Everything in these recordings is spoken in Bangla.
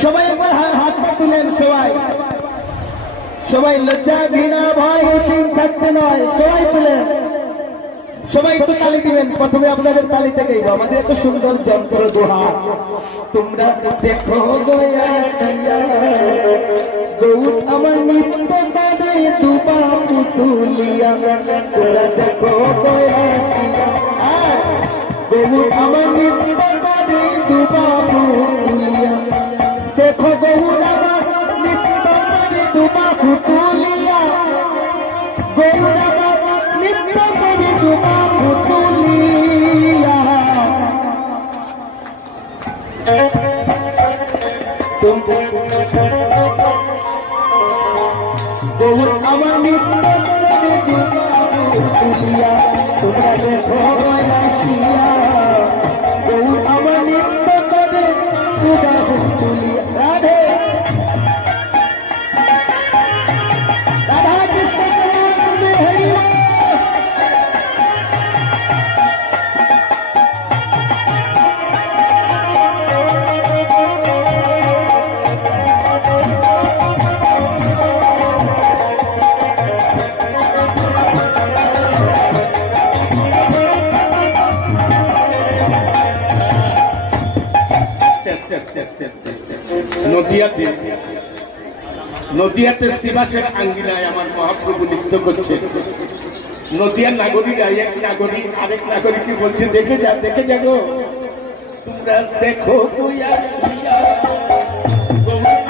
সবাই একবার হাতটা তুলেন সবাই। সবাই লজ্জা, ঘৃণা, ভয় হিংসিং থাকতে নয়, সবাই তুলেন। সবাই একটু তালি দিবেন, প্রথমে আপনাদের তালি থেকেই আমাদের এত সুন্দর যন্ত্র দোহা। তোমরা দেখো আমার নিত্য কানে দুবা পুতুলিয়া তোমরা দেখো গয়া আমার নিত্য কানে দুবা দুবা পুতুলিয়া নদিয়াতে নদিয়াতে শ্রীবাসের আঙ্গিনায় আমার মহাপ্রভু নৃত্য করছে নদিয়ার নাগরিক এক নাগরিক আরেক নাগরিককে বলছে, দেখে যা দেখে যা তোমরা দেখো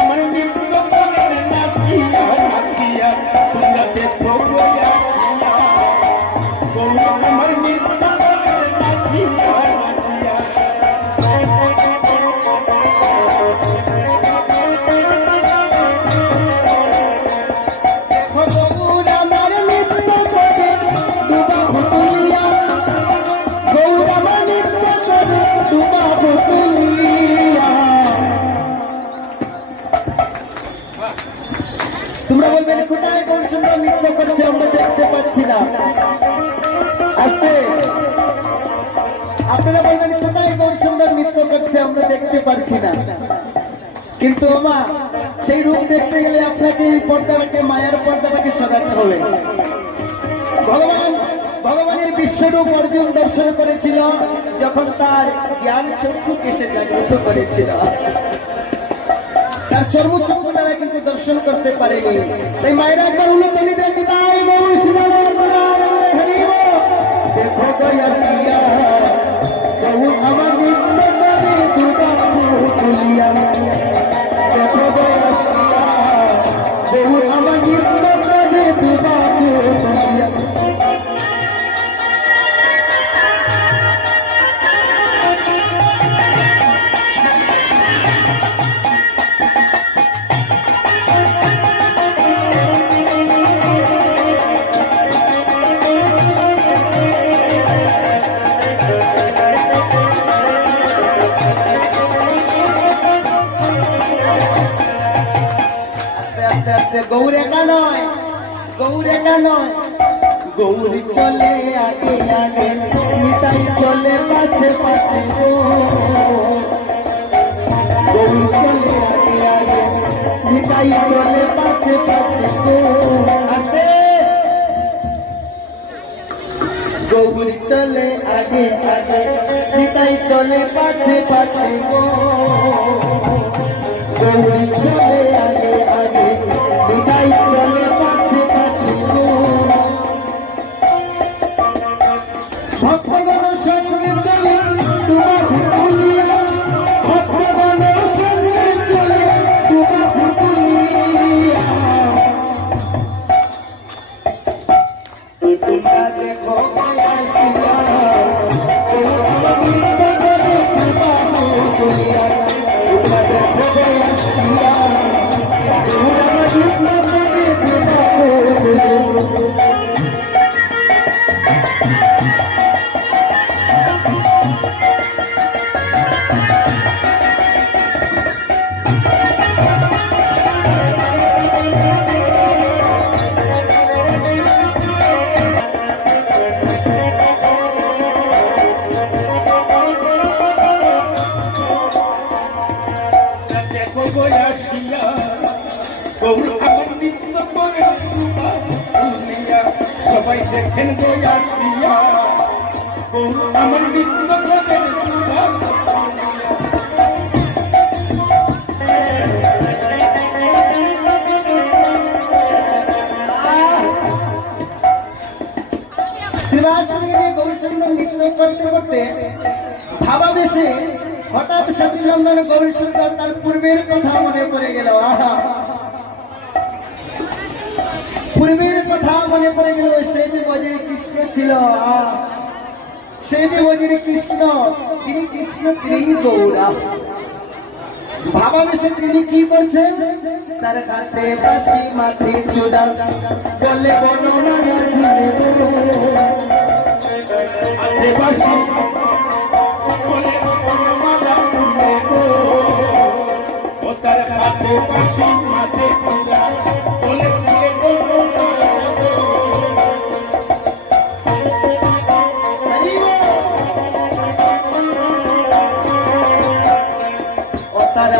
আমার নৃত্য। আপনারা বলবেন কোথায় সুন্দর নৃত্য করছে আমরা দেখতে পাচ্ছি না। কিন্তু সেই রূপ দেখতে গেলে আপনাকে এই পর্দাটাকে, মায়ার পর্দাটাকে সরাতে হবে। ভগবান, ভগবানের বিশ্বরূপ অর্জুন দর্শন করেছিল, যখন তার জ্ঞান জাগ্রত করেছিল। তার চর্ম চক্ষু দ্বারা কিন্তু দর্শন করতে পারেনি। তাই মায়েরা একবার উন্নতনি দেন তাই গৌর গৌর নয়। গৌরী চলে আগে আগে নিতাই চলে পাছে পাছে। গৌরী চলে আগে আগে নিতাই চলে পাছে পাছে। গো আস্তে গৌরী চলে, আগে আগে নিতাই চলে পাছে পাছে। গৌরী চলে করতে ভাবাবেশে হঠাৎ সতীনন্দন গৌরসুন্দর তার পূর্বের কথা মনে পড়ে গেল, আহা। পূর্বের কথা মনে পড়ে গেল, সে যে বজরে কৃষ্ণ ছিল সে যে বজরে কৃষ্ণ, তিনি কৃষ্ণ তিনি গৌরা ভাবাবেশে তিনি কি করছেন তার হাতে বাসি মাথে চূড়া বলে ঝুলে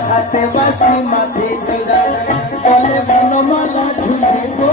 হাতে বাসি মাঝে চূড়া বলে বনমালা ঝুলে গো।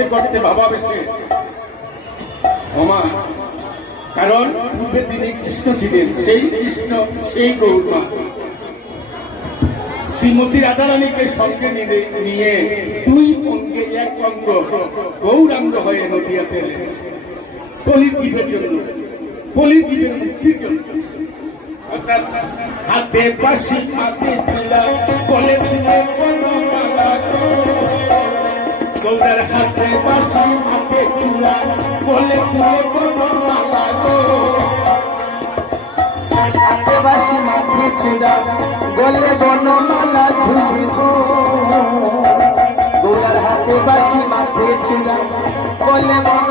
করতে করতে ভাবা বেশে। ক্ষমা কারণ পূর্বে তিনি কৃষ্ণ ছিলেন, সেই কৃষ্ণ, সেই গৌরমা শ্রীমতী রাধারানীকে সঙ্গে নিয়ে দুই অঙ্গে এক অঙ্গ গৌরাঙ্গ হয়ে নদিয়া পেলে। কলির জন্য, কলির জীবের মুক্তির জন্য। হাতে বাসি হাতে বলে চূড়া বলে দিলে বনমালা গো। হাতে বাসি মাথে চূড়া গলে বনমালা ঝুলি গো গৌরার হাতে বাসি মাথে চূড়া গলে বনমালা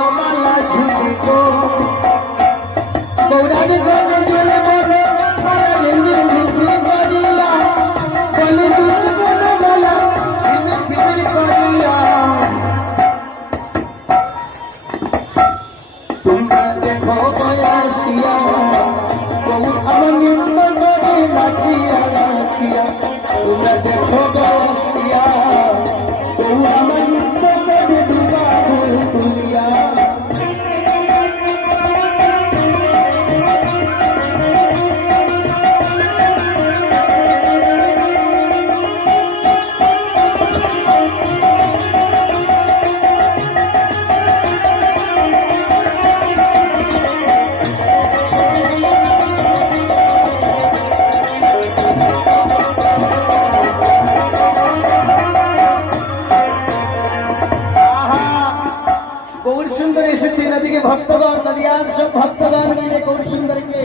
সুন্দর এসেছে নদীকে ভক্তগণ, নদিয়ার সব ভক্তগণ মিলে গৌর সুন্দরকে!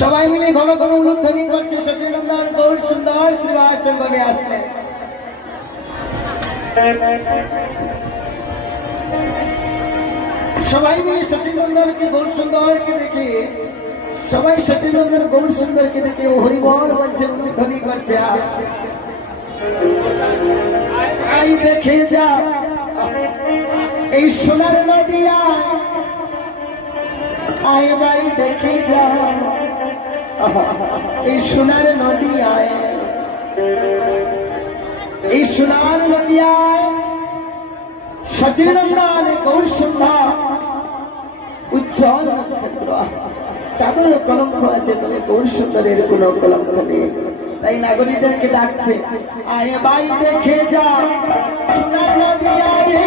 সবাই মিলে ঘন ঘন উলুধ্বনি করছে সচিনন্দন গৌর সুন্দর শ্রীবাস সঙ্গমে আসলে সবাই মিলে সচিনন্দনকে গৌর সুন্দরকে দেখে, সবাই সচিনন্দন গৌর সুন্দরকে দেখে হরিবল বলছে উলুধ্বনি করছে। আই দেখে যা। এই সোনার নদিয়া। আয় ভাই, দেখে যা এই সোনার নদিয়ায়, এই সোনার নদিয়ায় সচিনন্দন গৌর সন্ধ্যা, উজ্জ্বল নক্ষত্র। চাদর কলঙ্ক আছে, তবে গৌর সুন্দরের কোনো কলঙ্ক নেই। তাই নাগরিকদেরকে ডাকছে, আয় বাই দেখে যা সোনার নদিয়া রে।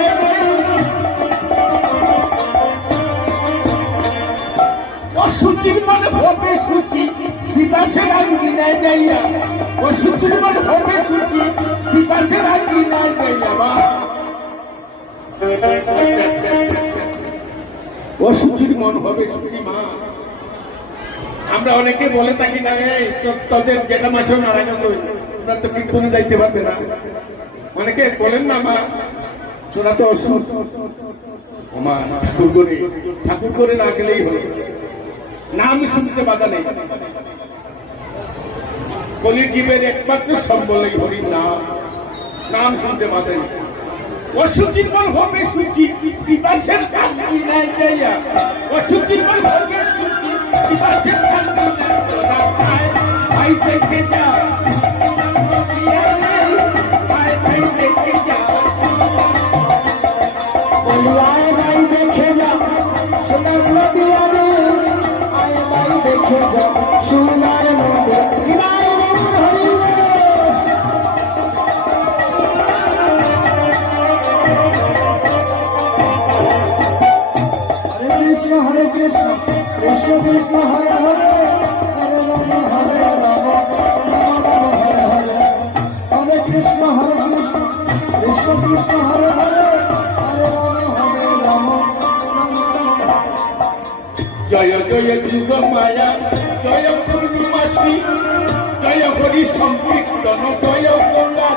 আমরা অনেকে বলে থাকি না তোদের যেটা মাসেও নারায়ণ তো কীর্তনে যাইতে পারবে না। অনেকে বলেন না, মা, তোরা তো ঠাকুর করে ঠাকুর করে না গেলেই হলো। নাম শুনতে বাধা নেই। কলির জীবের একমাত্র সম্বল এই হরি নাম। নাম শুনতে পাবেন। অসুচিপল হবে সুচি, শ্রীবাসের অসুচির হবে সুচি জয় জয় যুগ মায়া জয় পূর্ণমাসী জয় হরি সংকীর্তন জয় গঙ্গা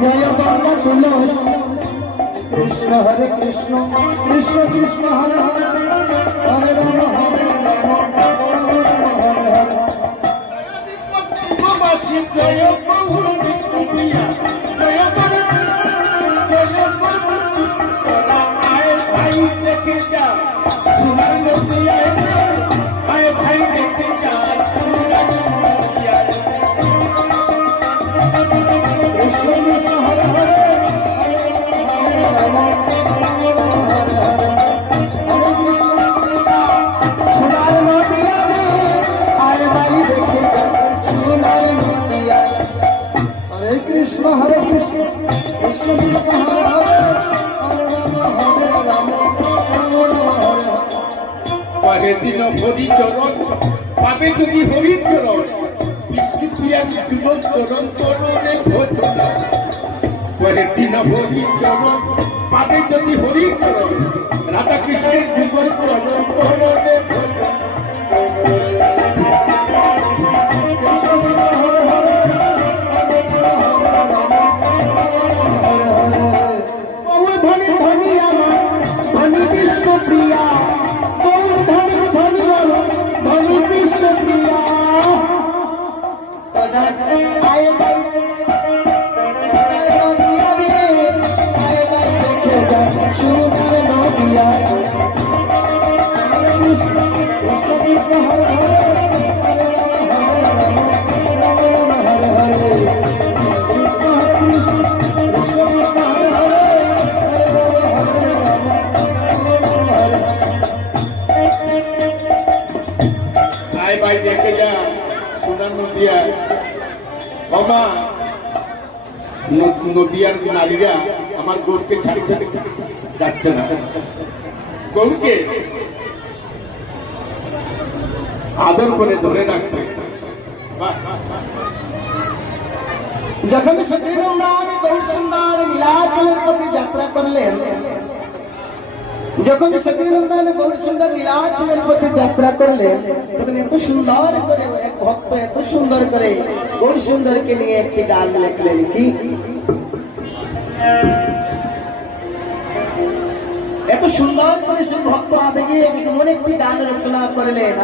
জয় গঙ্গা তুলস। কৃষ্ণ হরে কৃষ্ণ কৃষ্ণ কৃষ্ণ হরে হরে হরে রাম হরে রাম রাম রাম, হরে হরে পরে দিন হরি চরণ, পাবে যদি হরির চরণ। বিষ্ণু প্রিয়া যুগল চরণ, চরণে ভোজনা পরে দিন হরি চরণ, পাবে যদি হরির চরণ। রাধা কৃষ্ণের নদিয়ার নারীরা আমার গরুকে ছাড়ি ছাড়ি যাচ্ছে না গরুকে আদর করে ধরে রাখবে যখন সচিবৃন্দার গৌর সুন্দর নীলাচলের প্রতি যাত্রা করলেন যখন সচিবৃন্দান গৌর সুন্দর নীলাচলের প্রতি যাত্রা করলেন তখন এত সুন্দর করে এক ভক্ত এত সুন্দর করে গৌর সুন্দরকে নিয়ে একটি গান লিখলেন কি এত সুন্দর করে সে ভক্ত আবেগে মনে একটি গান রচনা করলেন